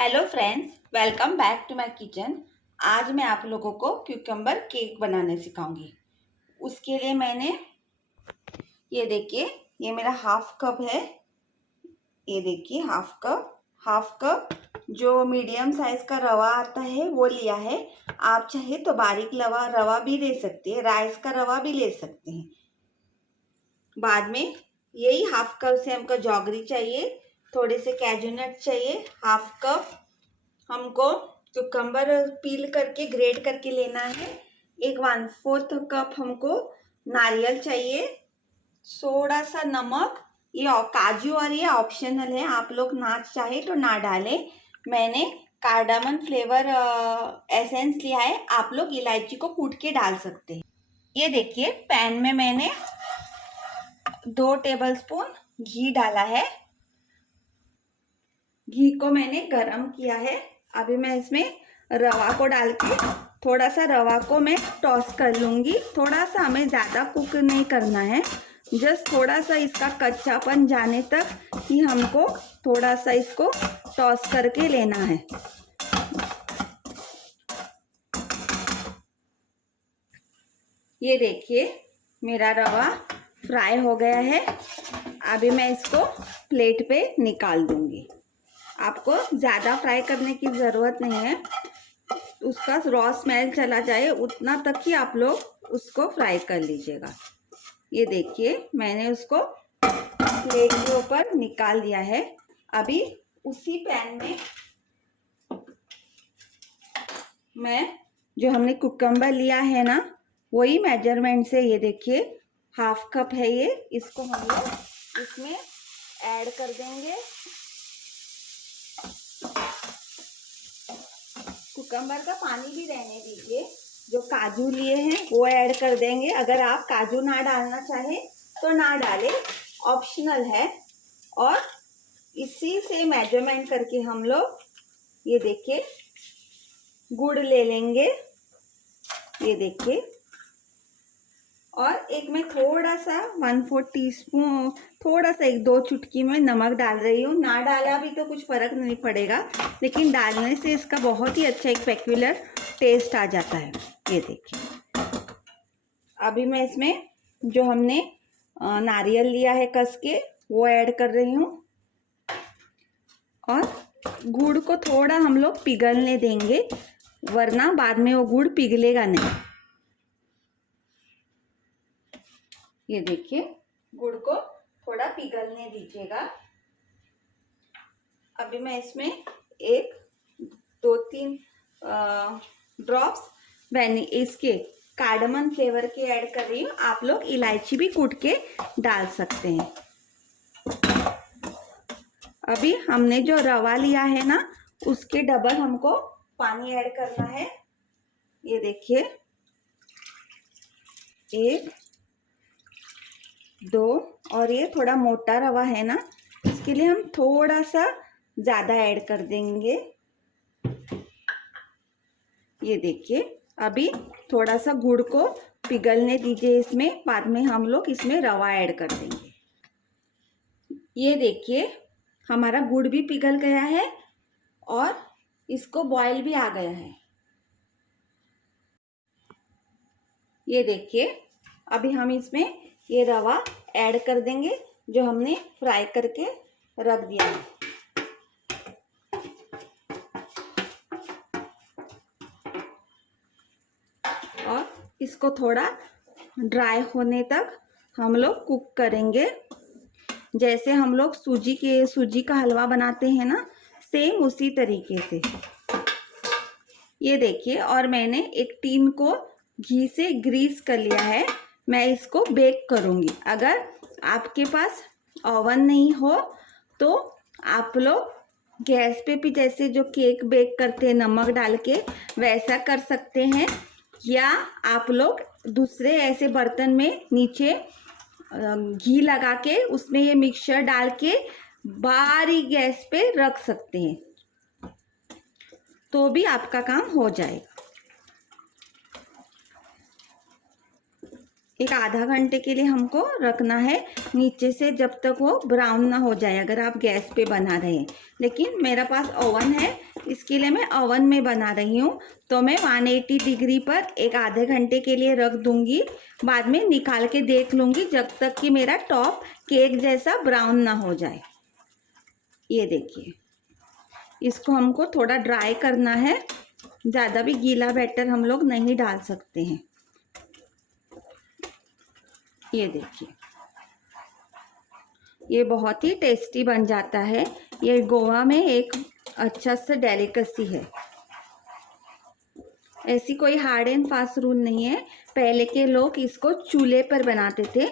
Hello friends, welcome back to my kitchen. आज मैं आप लोगों को क्यूकम्बर केक बनाने सिखाऊंगी। उसके लिए मैंने ये देखिए, ये मेरा हाफ कप है। ये देखिए हाफ कप जो मीडियम साइज का रवा आता है वो लिया है। आप चाहे तो बारीक रवा भी ले सकते हैं, राइस का रवा भी ले सकते हैं। बाद में यही हाफ कप से हमको जॉगरी चाहिए, थोड़े से कैजू नट चाहिए। हाफ कप हमको कुकम्बर पील करके ग्रेट करके लेना है। एक 1/4 कप हमको नारियल चाहिए, थोड़ा सा नमक। ये काजू और ये ऑप्शनल है, आप लोग ना चाहे तो ना डालें। मैंने कार्डामन फ्लेवर एसेंस लिया है, आप लोग इलायची को कूट के डाल सकते हैं। ये देखिए, पैन में मैंने 2 टेबलस्पून घी डाला है। घी को मैंने गरम किया है। अभी मैं इसमें रवा को डाल के थोड़ा सा रवा को मैं टॉस कर लूँगी। थोड़ा सा हमें ज़्यादा कुक नहीं करना है, जस्ट थोड़ा सा इसका कच्चापन जाने तक ही हमको थोड़ा सा इसको टॉस करके लेना है। ये देखिए, मेरा रवा फ्राई हो गया है। अभी मैं इसको प्लेट पे निकाल दूँगी। आपको ज़्यादा फ्राई करने की ज़रूरत नहीं है, उसका रॉ स्मेल चला जाए उतना तक ही आप लोग उसको फ्राई कर लीजिएगा। ये देखिए, मैंने उसको प्लेट के ऊपर निकाल दिया है। अभी उसी पैन में मैं जो हमने कुकम्बर लिया है ना, वही मेजरमेंट से, ये देखिए हाफ कप है ये, इसको हम लोग इसमें ऐड कर देंगे। कुकम्बर का पानी भी रहने दीजिए। जो काजू लिए हैं वो ऐड कर देंगे। अगर आप काजू ना डालना चाहे तो ना डालें, ऑप्शनल है। और इसी से मेजरमेंट करके हम लोग ये देखिए गुड़ ले लेंगे। ये देखिए, और एक मैं थोड़ा सा 1/4 टीस्पून, थोड़ा सा 1-2 चुटकी में नमक डाल रही हूँ। ना डाला भी तो कुछ फ़र्क नहीं पड़ेगा, लेकिन डालने से इसका बहुत ही अच्छा एक पेक्युलर टेस्ट आ जाता है। ये देखिए, अभी मैं इसमें जो हमने नारियल लिया है कस के, वो ऐड कर रही हूँ। और गुड़ को थोड़ा हम लोग पिघलने देंगे, वरना बाद में वो गुड़ पिघलेगा नहीं। ये देखिए, गुड़ को थोड़ा पिघलने दीजिएगा। अभी मैं इसमें 1-2-3 ड्रॉप्स इसके कार्डमन फ्लेवर के ऐड कर रही हूँ। आप लोग इलायची भी कूट के डाल सकते हैं। अभी हमने जो रवा लिया है ना, उसके डबल हमको पानी ऐड करना है। ये देखिए, 1, 2, और ये थोड़ा मोटा रवा है ना, इसके लिए हम थोड़ा सा ज़्यादा ऐड कर देंगे। ये देखिए, अभी थोड़ा सा गुड़ को पिघलने दीजिए इसमें, बाद में हम लोग इसमें रवा ऐड कर देंगे। ये देखिए, हमारा गुड़ भी पिघल गया है और इसको बॉयल भी आ गया है। ये देखिए, अभी हम इसमें ये रवा ऐड कर देंगे जो हमने फ्राई करके रख दिया है। और इसको थोड़ा ड्राई होने तक हम लोग कुक करेंगे। जैसे हम लोग सूजी का हलवा बनाते हैं ना, सेम उसी तरीके से। ये देखिए, और मैंने एक टीन को घी से ग्रीस कर लिया है। मैं इसको बेक करूँगी। अगर आपके पास ओवन नहीं हो तो आप लोग गैस पे भी जैसे जो केक बेक करते हैं नमक डाल के, वैसा कर सकते हैं। या आप लोग दूसरे ऐसे बर्तन में नीचे घी लगा के उसमें ये मिक्सचर डाल के बारीक गैस पे रख सकते हैं, तो भी आपका काम हो जाएगा। एक आधा घंटे के लिए हमको रखना है नीचे से, जब तक वो ब्राउन ना हो जाए, अगर आप गैस पे बना रहे हैं। लेकिन मेरा पास ओवन है, इसके लिए मैं ओवन में बना रही हूँ, तो मैं 180 डिग्री पर एक आधे घंटे के लिए रख दूँगी। बाद में निकाल के देख लूँगी जब तक कि मेरा टॉप केक जैसा ब्राउन ना हो जाए। ये देखिए, इसको हमको थोड़ा ड्राई करना है, ज़्यादा भी गीला बैटर हम लोग नहीं डाल सकते हैं। ये देखिए, ये बहुत ही टेस्टी बन जाता है। ये गोवा में एक अच्छा सा डेलिकेसी है। ऐसी कोई हार्ड एंड फास्ट रूल नहीं है। पहले के लोग इसको चूल्हे पर बनाते थे,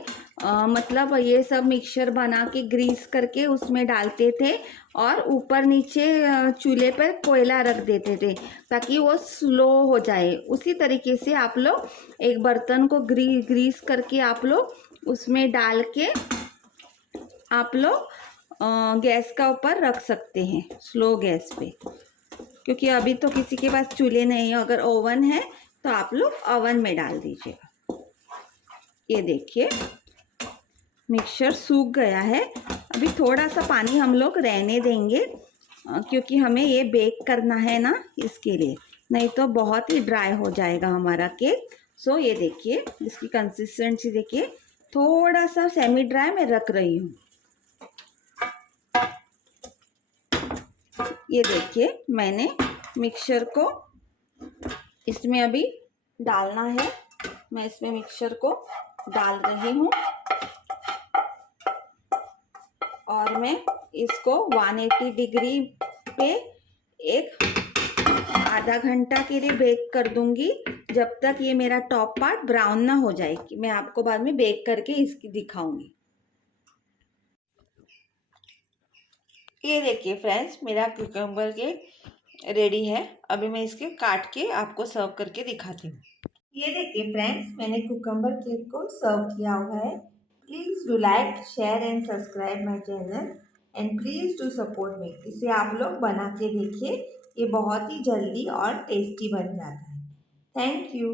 मतलब ये सब मिक्सचर बना के ग्रीस करके उसमें डालते थे और ऊपर नीचे चूल्हे पर कोयला रख देते थे ताकि वो स्लो हो जाए। उसी तरीके से आप लोग एक बर्तन को ग्रीस करके आप लोग उसमें डाल के आप लोग गैस का ऊपर रख सकते हैं, स्लो गैस पे। क्योंकि अभी तो किसी के पास चूल्हे नहीं है, अगर ओवन है तो आप लोग ओवन में डाल दीजिएगा। ये देखिए, मिक्सचर सूख गया है। अभी थोड़ा सा पानी हम लोग रहने देंगे क्योंकि हमें ये बेक करना है ना, इसके लिए, नहीं तो बहुत ही ड्राई हो जाएगा हमारा केक। सो ये देखिए, इसकी कंसिस्टेंसी देखिए, थोड़ा सा सेमी ड्राई मैं रख रही हूँ। ये देखिए, मैंने मिक्सचर को इसमें अभी डालना है। मैं इसमें मिक्सचर को डाल रही हूँ और मैं इसको 180 डिग्री पे एक आधा घंटा के लिए बेक कर दूंगी, जब तक ये मेरा टॉप पार्ट ब्राउन ना हो जाए। मैं आपको बाद में बेक करके इसकी दिखाऊंगी। ये देखिए फ्रेंड्स, मेरा क्यूकम्बर केक रेडी है। अभी मैं इसके काट के आपको सर्व करके दिखाती हूँ। ये देखिए फ्रेंड्स, मैंने कुकम्बर केक को सर्व किया हुआ है। Please do like, share and subscribe my channel and please do support me. इसे आप लोग बना के देखिए, ये बहुत ही जल्दी और टेस्टी बन जाता है। Thank you.